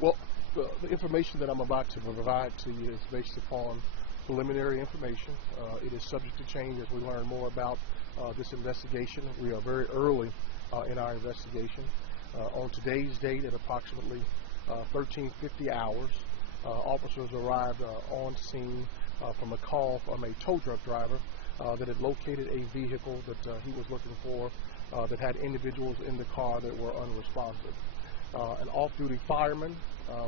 Well, the information that I'm about to provide to you is based upon preliminary information. It is subject to change as we learn more about this investigation. We are very early in our investigation. On today's date at approximately 13:50 hours, officers arrived on scene from a call from a tow truck driver that had located a vehicle that he was looking for that had individuals in the car that were unresponsive. An off-duty fireman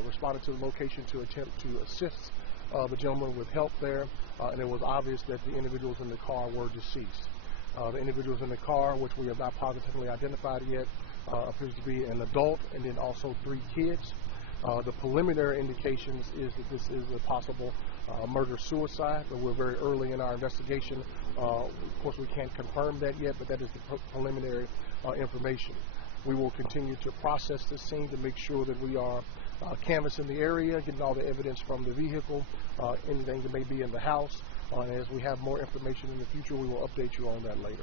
responded to the location to attempt to assist the gentleman with help there, and it was obvious that the individuals in the car were deceased. The individuals in the car, which we have not positively identified yet, appears to be an adult and then also 3 kids. The preliminary indications is that this is a possible murder-suicide, but we're very early in our investigation. Of course, we can't confirm that yet, but that is the preliminary information. We will continue to process this scene to make sure that we are canvassing the area, getting all the evidence from the vehicle, anything that may be in the house. As we have more information in the future, we will update you on that later.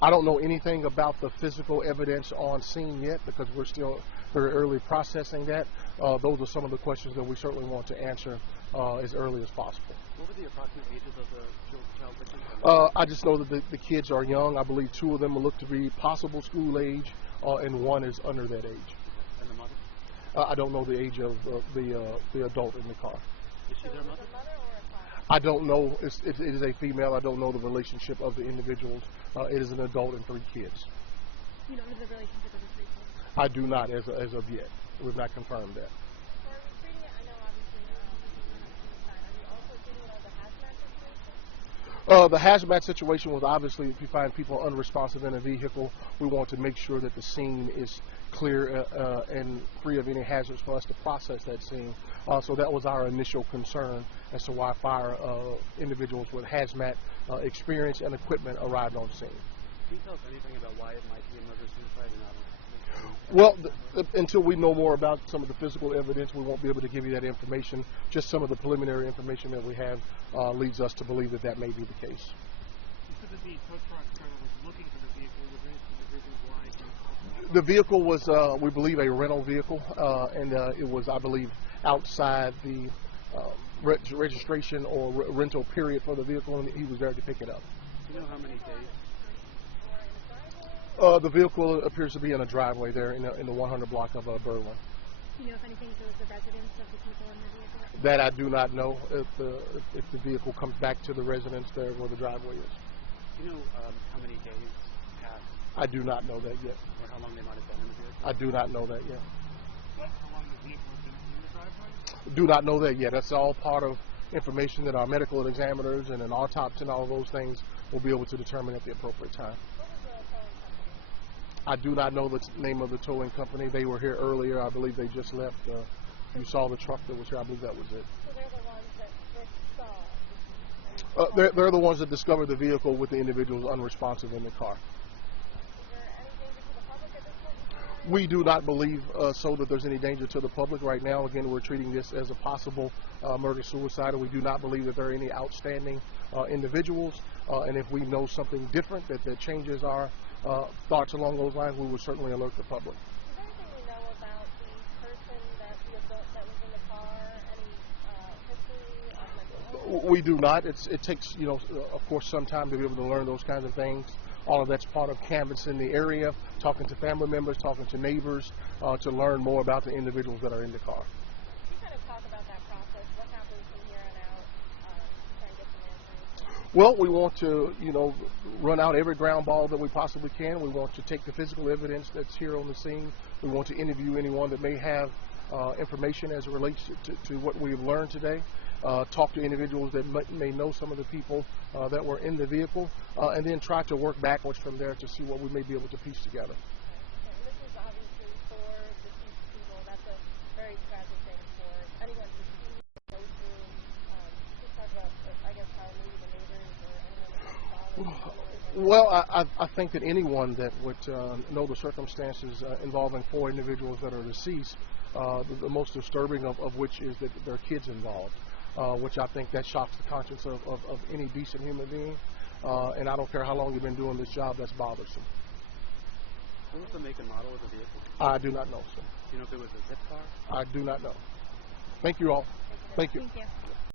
I don't know anything about the physical evidence on scene yet because we're still very early processing that. Those are some of the questions that we certainly want to answer as early as possible. What were the approximate ages of the child victims? I just know that the kids are young. I believe 2 of them look to be possible school age, and 1 is under that age. And the mother? I don't know the age of the adult in the car. Is she their mother? I don't know. It is a female. I don't know the relationship of the individuals. It is an adult and 3 kids. You don't know the relationship of the 3 kids? I do not as of yet. We've not confirmed that. So are we treating it, I know obviously this is not a suicide, are we also treating it as a hazmat situation? The hazmat situation was obviously if you find people unresponsive in a vehicle, we want to make sure that the scene is clear and free of any hazards for us to process that scene. So that was our initial concern as to why individuals with hazmat experience and equipment arrived on scene. Can you tell us anything about why it might be a murder-suicide or not? Well, until we know more about some of the physical evidence, we won't be able to give you that information. Just some of the preliminary information that we have leads us to believe that that may be the case. You said that the tow truck driver was looking for the vehicle. Was there any reason why? The vehicle was, we believe, a rental vehicle, and it was, I believe, outside the registration or rental period for the vehicle, and he was there to pick it up. Do you know how many days? The vehicle appears to be in a driveway there in the 100 block of Berlin. Do you know if anything to the residence of the people in the vehicle? That I do not know. If the vehicle comes back to the residence there where the driveway is. Do you know how many days passed? I do not know that yet. Or how long they might have been in the vehicle? I do not know that yet. How long the vehicle has been in the driveway? Do not know that yet. That's all part of information that our medical examiners and an autopsy and all of those things will be able to determine at the appropriate time. I do not know the name of the towing company. They were here earlier. I believe they just left. You saw the truck that was here. I believe that was it. So they're the ones that saw? They're the ones that discovered the vehicle with the individuals unresponsive in the car. Is there any danger to the public at this point? We do not believe so that there's any danger to the public right now. Again, we're treating this as a possible murder-suicide. We do not believe that there are any outstanding individuals. And if we know something different that changes our thoughts along those lines, we will certainly alert the public. Is there anything we know about the person the adult that was in the car? Any history of mental illness? We do not. It takes, of course, some time to be able to learn those kinds of things. All of that's part of canvassing the area, talking to family members, talking to neighbors, to learn more about the individuals that are in the car. Can you kind of talk about that process? What happens from here on out to try and get some answers? Well, we want to, run out every ground ball that we possibly can. We want to take the physical evidence that's here on the scene. We want to interview anyone that may have information as it relates to what we've learned today. Talk to individuals that may know some of the people that were in the vehicle, and then try to work backwards from there to see what we may be able to piece together. And this is obviously for deceased people. That's a very tragic thing for anyone to see, go through. Just talk about, I guess, how maybe the neighbors or anyone that might follow. Well, I think that anyone that would know the circumstances involving 4 individuals that are deceased, the most disturbing of which is that there are kids involved. Which I think that shocks the conscience of any decent human being. And I don't care how long you've been doing this job, that's bothersome. What was the make and model of the vehicle? I do not know, sir. Do you know if it was a zip car? I do not know. Thank you all. Thank you. Thank you.